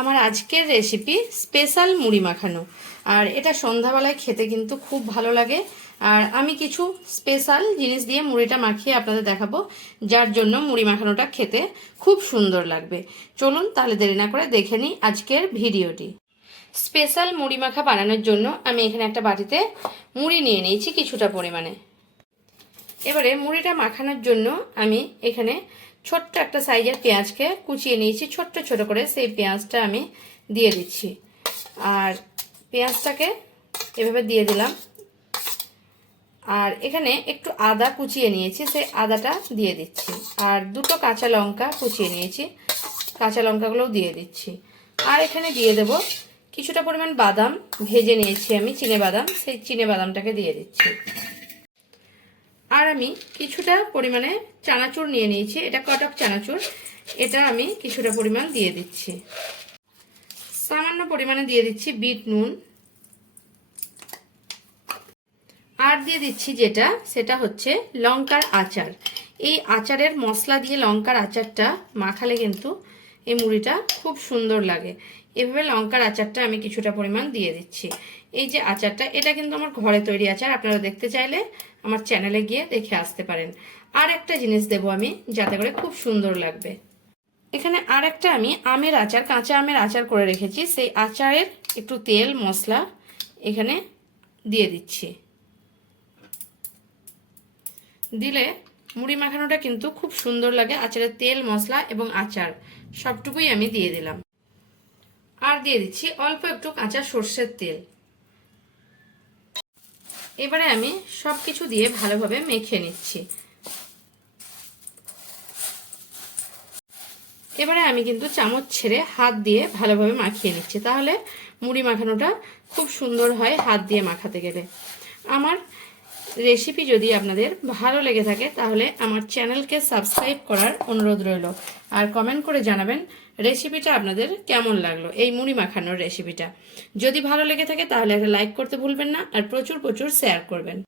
আমার আজকের recipe special মুড়ি মাখানো। আর এটা সন্ধ্যাবেলায় খেতে কিন্তু খুব ভালো লাগে। আর আমি কিছু স্পেশাল জিনিস দিয়ে মুড়িটা মাখিয়ে আপনাদের দেখাবো, যার জন্য মুড়ি মাখানোটা খেতে খুব সুন্দর লাগবে। চলুন তাহলে দেরি না করে দেখে নিই আজকের ভিডিওটি। স্পেশাল মুড়ি মাখা বানানোর জন্য আমি এখানে একটা বাটিতে মুড়ি নিয়ে নিয়েছি কিছুটা পরিমাণে। এবারে মুড়িটা মাখানোর জন্য আমি এখানে ছোট্ট একটা সাইজের পেঁয়াজকে কুচিয়ে নিয়েছি, ছোট্ট ছোট করে সেই পেঁয়াজটা আমি দিয়ে দিচ্ছি। আর পেঁয়াজটাকে এভাবে দিয়ে দিলাম। আর এখানে একটু আদা কুচিয়ে নিয়েছি, সেই আদাটা দিয়ে দিচ্ছি। আর দুটো কাঁচা লঙ্কা কুচিয়ে নিয়েছি, কাঁচা লঙ্কাগুলোও দিয়ে দিচ্ছি। আর এখানে দিয়ে দেব কিছুটা পরিমাণ বাদাম, ভেজে নিয়েছি আমি চিনে বাদাম, সেই চিনে বাদামটাকে দিয়ে দিচ্ছি। আর আমি কিছুটা পরিমাণে চানাচুর নিয়ে নিয়েছি। এটা কটক চানাচুর। এটা আমি কিছুটা পরিমাণ দিয়ে দিচ্ছি। সামান্য পরিমাণে দিয়ে দিচ্ছি বিট নুন। আর দিয়ে দিচ্ছি যেটা, সেটা হচ্ছে লঙ্কার আচার। এই আচারের মশলা দিয়ে লঙ্কার আচারটা মাখালে কিন্তু এই মুড়িটা খুব সুন্দর লাগে। এভাবে লঙ্কার আচারটা আমি কিছুটা পরিমাণ দিয়ে দিচ্ছি। এই যে আচারটা, এটা কিন্তু আমার ঘরে তৈরি আচার, আপনারা দেখতে চাইলে আমার চ্যানেলে গিয়ে দেখে আসতে পারেন। আর একটা জিনিস দেবো আমি, যাতে করে খুব সুন্দর লাগবে। এখানে আর একটা আমি আমের আচার, কাঁচা আমের আচার করে রেখেছি। সেই আচারের একটু তেল, মশলা এখানে দিয়ে দিচ্ছি। দিলে মুড়ি মাখানোটা কিন্তু খুব সুন্দর লাগে, আচারের তেল, মশলা এবং আচার। সবটুকুই আমি দিয়ে দিলাম। আর দিয়ে দিচ্ছি অল্প একটু কাঁচা সর্ষের তেল। এবারে আমি সব কিছু দিয়ে ভালোভাবে মেখে নিচ্ছি। এবারে আমি কিন্তু চামচ ছেড়ে হাত দিয়ে ভালোভাবে মাখিয়ে নিচ্ছি। তাহলে মুড়ি মাখানোটা খুব সুন্দর হয় হাত দিয়ে মাখাতে গেলে। আমার রেসিপি যদি আপনাদের ভালো লেগে থাকে, তাহলে আমার চ্যানেলকে সাবস্ক্রাইব করার অনুরোধ রইল। আর কমেন্ট করে জানাবেন রেসিপিটা আপনাদের কেমন লাগল, এই মুড়ি মাখানোর রেসিপিটা যদি ভালো লেগে থাকে, তাহলে একটা লাইক করতে ভুলবেন না, আর প্রচুর প্রচুর শেয়ার করবেন।